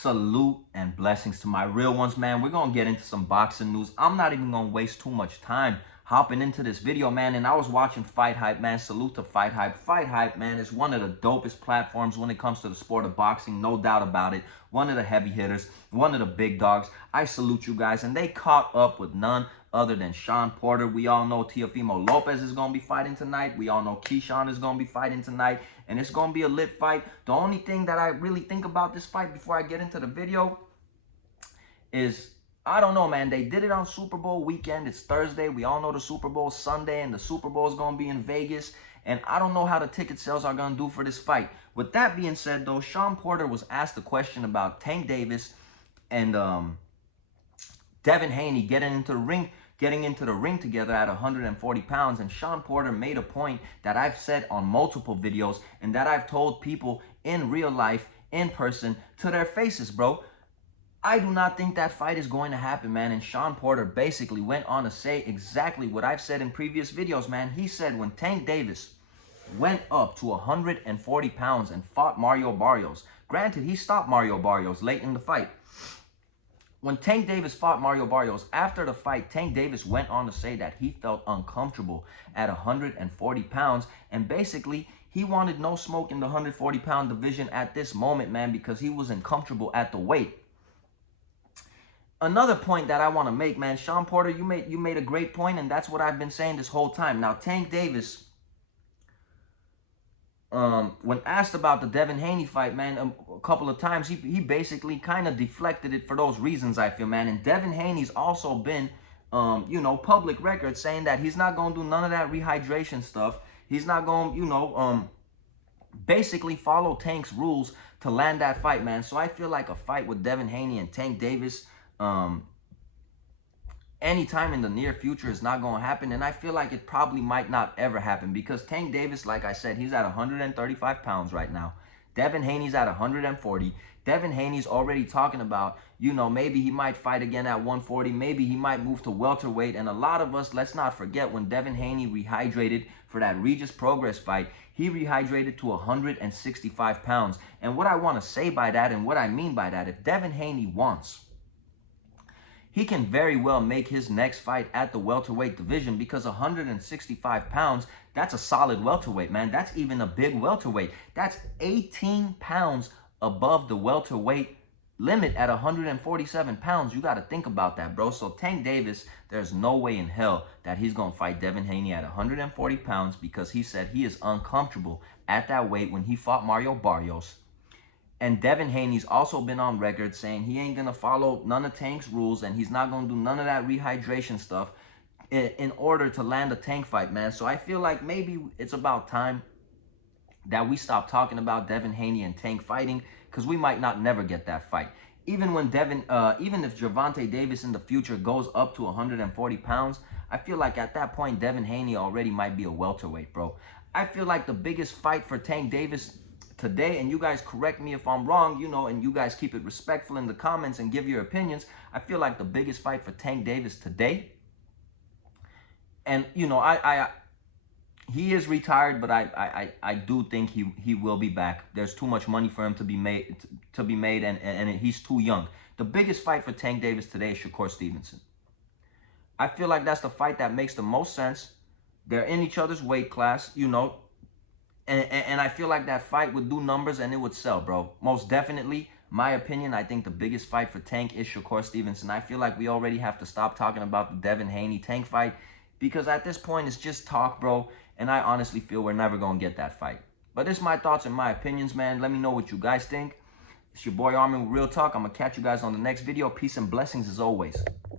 Salute and blessings to my real ones, man. We're gonna get into some boxing news. I'm not even gonna waste too much time hopping into this video, man. And I was watching Fight Hype, man. Salute to Fight Hype. Fight Hype, man, is one of the dopest platforms when it comes to the sport of boxing, no doubt about it. One of the heavy hitters, one of the big dogs. I salute you guys. And they caught up with none other than Shawn Porter. We all know Teofimo Lopez is going to be fighting tonight. We all know Keyshawn is going to be fighting tonight. And it's going to be a lit fight. The only thing that I really think about this fight before I get into the video is, I don't know, man. They did it on Super Bowl weekend. It's Thursday. We all know the Super Bowl is Sunday, and the Super Bowl is going to be in Vegas. And I don't know how the ticket sales are going to do for this fight. With that being said, though, Shawn Porter was asked a question about Tank Davis and Devin Haney getting into the ring together at 140 pounds. And Shawn Porter made a point that I've said on multiple videos and that I've told people in real life, in person, to their faces, bro. I do not think that fight is going to happen, man. And Shawn Porter basically went on to say exactly what I've said in previous videos, man. He said when Tank Davis went up to 140 pounds and fought Mario Barrios, granted, he stopped Mario Barrios late in the fight. When Tank Davis fought Mario Barrios, after the fight, Tank Davis went on to say that he felt uncomfortable at 140 pounds. And basically, he wanted no smoke in the 140-pound division at this moment, man, because he wasn't comfortable at the weight. Another point that I want to make, man, Shawn Porter, you made a great point, and that's what I've been saying this whole time. Now, Tank Davis, when asked about the Devin Haney fight, man, a couple of times, he basically kind of deflected it for those reasons, I feel, man. And Devin Haney's also been, you know, public record saying that he's not going to do none of that rehydration stuff. He's not going, you know, basically follow Tank's rules to land that fight, man. So I feel like a fight with Devin Haney and Tank Davis anytime in the near future is not going to happen. And I feel like it probably might not ever happen because Tank Davis, like I said, he's at 135 pounds right now. Devin Haney's at 140. Devin Haney's already talking about, you know, maybe he might fight again at 140. Maybe he might move to welterweight. And a lot of us, let's not forget, when Devin Haney rehydrated for that Regis Progress fight, he rehydrated to 165 pounds. And what I want to say by that, and what I mean by that, if Devin Haney wants, he can very well make his next fight at the welterweight division, because 165 pounds, that's a solid welterweight, man. That's even a big welterweight. That's 18 pounds above the welterweight limit at 147 pounds. You got to think about that, bro. So Tank Davis, there's no way in hell that he's going to fight Devin Haney at 140 pounds, because he said he is uncomfortable at that weight when he fought Mario Barrios. And Devin Haney's also been on record saying he ain't going to follow none of Tank's rules, and he's not going to do none of that rehydration stuff in order to land a Tank fight, man. So I feel like maybe it's about time that we stop talking about Devin Haney and Tank fighting, because we might not never get that fight. Even when even if Gervonta Davis in the future goes up to 140 pounds, I feel like at that point, Devin Haney already might be a welterweight, bro. I feel like the biggest fight for Tank Davis today, and you guys correct me if I'm wrong, you know, and you guys keep it respectful in the comments and give your opinions. I feel like the biggest fight for Tank Davis today, and you know, he is retired, but I do think he will be back. There's too much money for him to be made, and he's too young. The biggest fight for Tank Davis today is Shakur Stevenson. I feel like that's the fight that makes the most sense. They're in each other's weight class, you know. And I feel like that fight would do numbers and it would sell, bro. Most definitely, my opinion, I think the biggest fight for Tank is Shakur Stevenson. I feel like we already have to stop talking about the Devin Haney Tank fight, because at this point, it's just talk, bro. And I honestly feel we're never going to get that fight. But this is my thoughts and my opinions, man. Let me know what you guys think. It's your boy Armin with Real Talk. I'm going to catch you guys on the next video. Peace and blessings as always.